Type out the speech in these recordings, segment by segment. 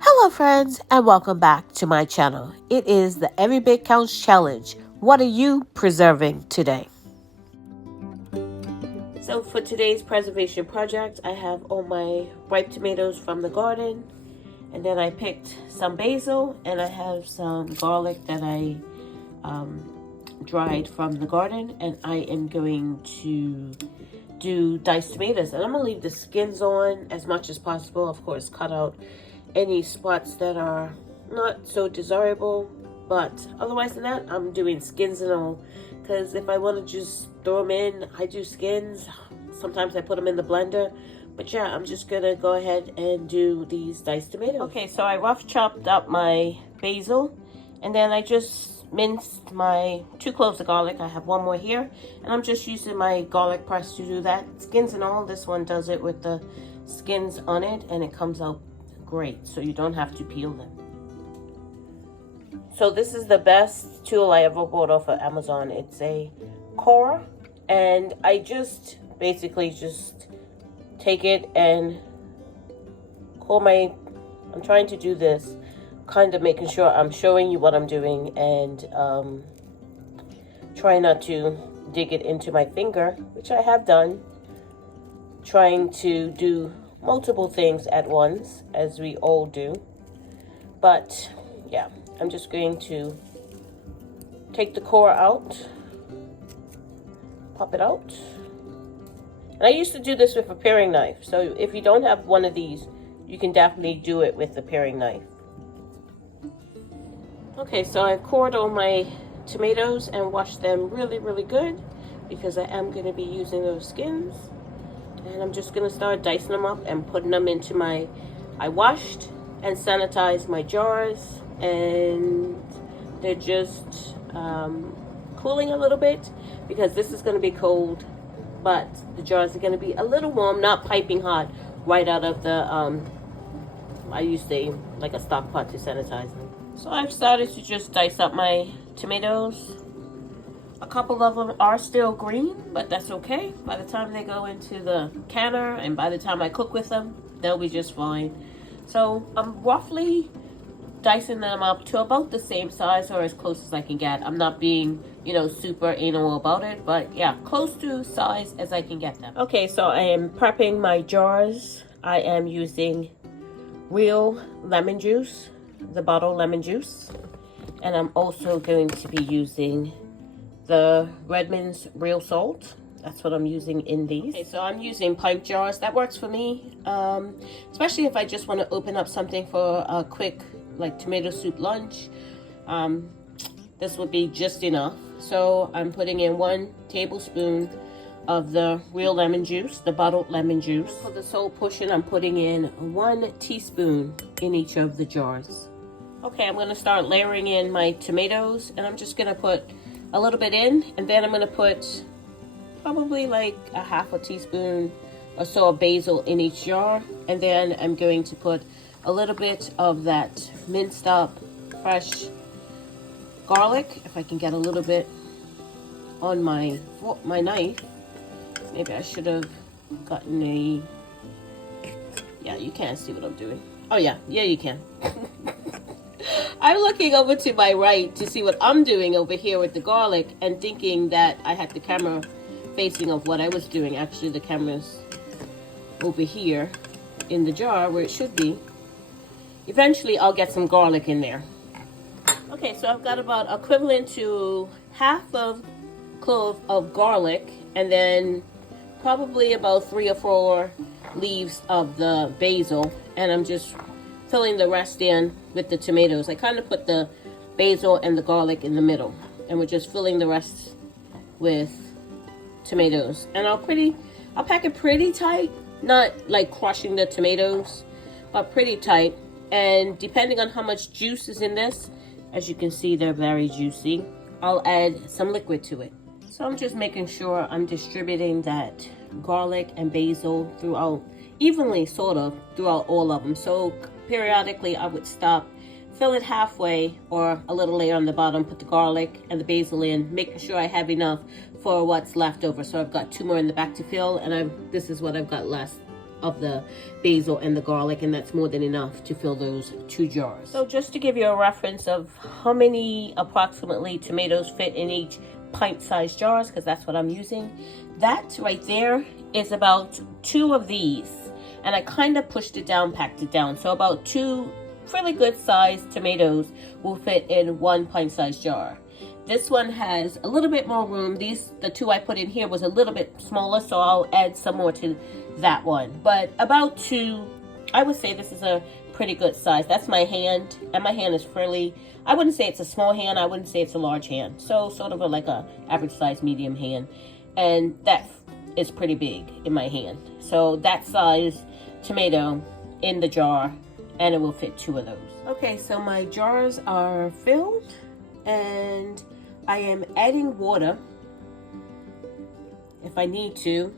Hello friends and welcome back to my channel. It is the Every Bit Counts Challenge. What are you preserving today? So for today's preservation project, I have all my ripe tomatoes from the garden. And then I picked some basil and I have some garlic that I dried from the garden. And I am going to do diced tomatoes. And I'm going to leave the skins on as much as possible. Of course, cut out any spots that are not so desirable, but otherwise than that, I'm doing skins and all, because if I want to just throw them in, I do skins. Sometimes I put them in the blender, but yeah, I'm just gonna go ahead and do these diced tomatoes. Okay, so I rough chopped up my basil, and then I just minced my 2 cloves of garlic. I have one more here, and I'm just using my garlic press to do that. Skins and all, this one does it with the skins on it, and it comes out great, so you don't have to peel them. So this is the best tool I ever bought off of Amazon. It's a core, and I just basically just take it and core my, I'm trying to do this, kind of making sure I'm showing you what I'm doing, and trying not to dig it into my finger, which I have done, trying to do multiple things at once, as we all do. But yeah, I'm just going to take the core out, pop it out. And I used to do this with a paring knife, so if you don't have one of these, you can definitely do it with the paring knife. Okay, so I've cored all my tomatoes and washed them really good, because I am going to be using those skins. And I'm just going to start dicing them up and putting them into my, I washed and sanitized my jars, and they're just cooling a little bit, because this is going to be cold, but the jars are going to be a little warm, not piping hot right out of the, I use like a stock pot to sanitize them. So I've started to just dice up my tomatoes. A couple of them are still green, but that's okay. By the time they go into the canner and by the time I cook with them, they'll be just fine. So I'm roughly dicing them up to about the same size, or as close as I can get. I'm not being, you know, super anal about it, but yeah, close to size as I can get them. Okay, so I am prepping my jars. I am using real lemon juice, the bottle lemon juice, and I'm also going to be using the Redmond's real salt. That's what I'm using in these. Okay, so I'm using pint jars. That works for me, especially if I just want to open up something for a quick, like, tomato soup lunch. This would be just enough. So I'm putting in 1 tablespoon of the real lemon juice, the bottled lemon juice. For the sole portion, I'm putting in 1 teaspoon in each of the jars. Okay, I'm going to start layering in my tomatoes, and I'm just going to put a little bit in, and then I'm going to put probably like a half a teaspoon or so of basil in each jar, and then I'm going to put a little bit of that minced up fresh garlic. If I can get a little bit on my knife, maybe I should have gotten a, yeah, you can't see what I'm doing. Oh yeah, you can. I'm looking over to my right to see what I'm doing over here with the garlic, and thinking that I had the camera facing of what I was doing. Actually, the camera's over here in the jar where it should be. Eventually, I'll get some garlic in there. Okay, so I've got about equivalent to half of clove of garlic, and then probably about 3 or 4 leaves of the basil, and I'm just filling the rest in with the tomatoes. I kind of put the basil and the garlic in the middle, and we're just filling the rest with tomatoes. And I'll pack it pretty tight, not like crushing the tomatoes, but pretty tight. And depending on how much juice is in this, as you can see, they're very juicy, I'll add some liquid to it. So I'm just making sure I'm distributing that garlic and basil throughout, evenly sort of, throughout all of them. So periodically I would stop fill it halfway or a little layer on the bottom, put the garlic and the basil in, making sure I have enough for what's left over. So I've got 2 more in the back to fill, and this is what I've got left of the basil and the garlic, and that's more than enough to fill those 2 jars. So just to give you a reference of how many approximately tomatoes fit in each pint-sized jars, because that's what I'm using, that right there is about 2 of these, and I kind of pushed it down, packed it down, so about 2 really good sized tomatoes will fit in 1 pint-sized jar. This one has a little bit more room. The 2 I put in here was a little bit smaller, so I'll add some more to that one. But about 2, I would say this is a pretty good size. That's my hand, and my hand is fairly, I wouldn't say it's a small hand, I wouldn't say it's a large hand. So sort of like a average size medium hand. And that is pretty big in my hand. So that size tomato in the jar, and it will fit 2 of those. Okay, so my jars are filled, and I am adding water if I need to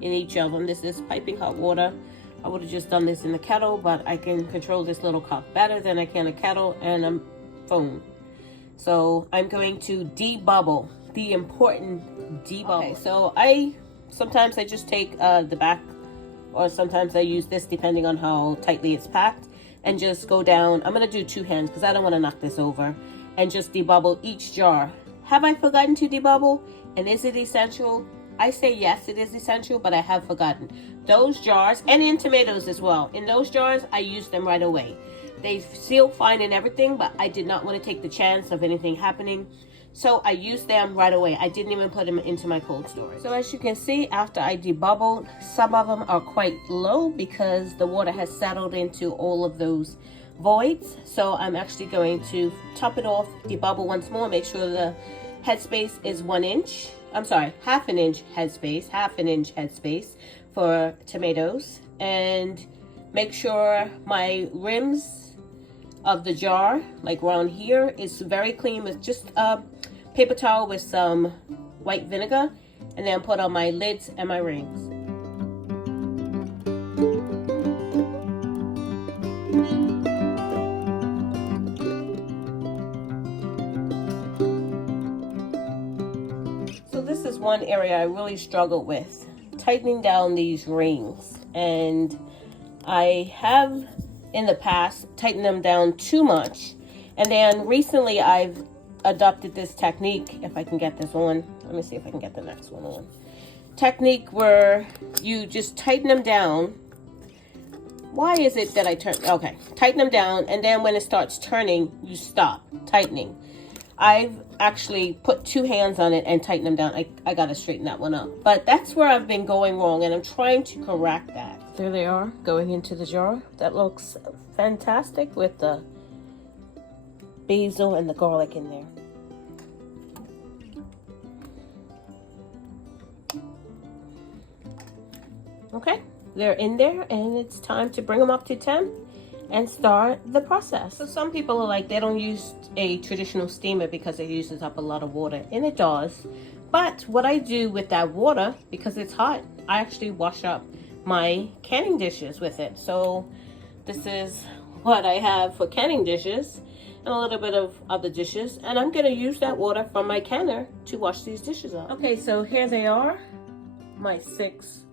in each of them. This is piping hot water. I would have just done this in the kettle, but I can control this little cup better than I can a kettle and a phone. So I'm going to debubble, the important debubble. Okay, so sometimes I just take the back, or sometimes I use this depending on how tightly it's packed, and just go down. I'm going to do 2 hands because I don't want to knock this over, and just debubble each jar. Have I forgotten to debubble? And is it essential? I say yes, it is essential, but I have forgotten. Those jars, and in tomatoes as well, in those jars, I use them right away. They seal fine and everything, but I did not want to take the chance of anything happening. So I used them right away. I didn't even put them into my cold storage. So as you can see, after I debubbled, some of them are quite low because the water has settled into all of those voids. So I'm actually going to top it off, debubble once more, make sure the headspace is 1 inch. I'm sorry, half an inch headspace for tomatoes, and make sure my rims of the jar, like around here, is very clean with just a paper towel with some white vinegar, and then put on my lids and my rings. So this is one area I really struggled with, tightening down these rings, and I have in the past tightened them down too much, and then recently I've adopted this technique, if I can get this on. Let me see if I can get the next one on. Technique where you just tighten them down. Why is it that I turn? Okay, tighten them down, and then when it starts turning, you stop tightening. I've actually put 2 hands on it and tighten them down. I gotta straighten that one up. But that's where I've been going wrong, and I'm trying to correct that. There they are, going into the jar. That looks fantastic with the basil and the garlic in there. Okay, they're in there, and it's time to bring them up to temp and start the process. So some people are like, they don't use a traditional steamer because it uses up a lot of water, and it does. But what I do with that water, because it's hot, I actually wash up my canning dishes with it. So this is what I have for canning dishes, and a little bit of other dishes, and I'm gonna use that water from my canner to wash these dishes up. Okay, so here they are, my 6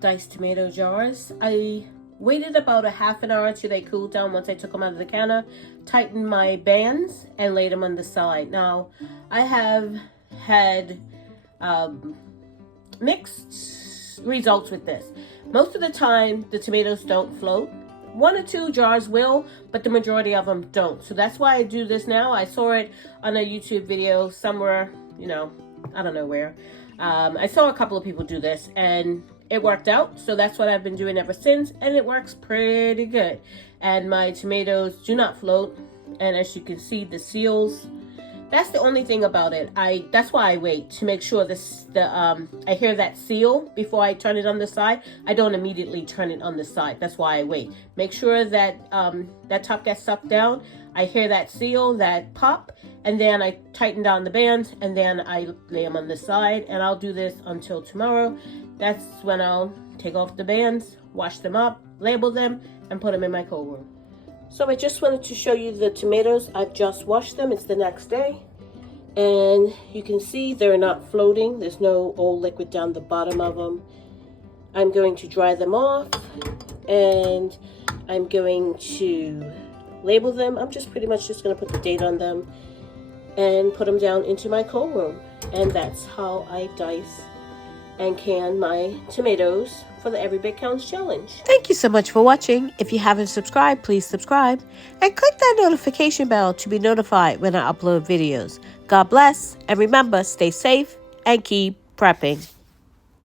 diced tomato jars. I waited about a half an hour till they cooled down once I took them out of the canner, tightened my bands, and laid them on the side. Now, I have had mixed results with this. Most of the time, the tomatoes don't float. 1 or 2 jars will, but the majority of them don't. So that's why I do this now. I saw it on a YouTube video somewhere, you know, I don't know where. I saw a couple of people do this, and it worked out. So that's what I've been doing ever since, and it works pretty good. And my tomatoes do not float. And as you can see, the seals, that's the only thing about it. That's why I wait to make sure I hear that seal before I turn it on the side. I don't immediately turn it on the side. That's why I wait. Make sure that that top gets sucked down. I hear that seal, that pop, and then I tighten down the bands, and then I lay them on the side, and I'll do this until tomorrow. That's when I'll take off the bands, wash them up, label them, and put them in my cold room. So I just wanted to show you the tomatoes. I've just washed them. It's the next day. And you can see they're not floating. There's no old liquid down the bottom of them. I'm going to dry them off and I'm going to label them. I'm just pretty much just going to put the date on them and put them down into my cold room. And that's how I dice and can my tomatoes for the Every Bit Counts Challenge. Thank you so much for watching. If you haven't subscribed, please subscribe and click that notification bell to be notified when I upload videos. God bless, and remember, stay safe and keep prepping.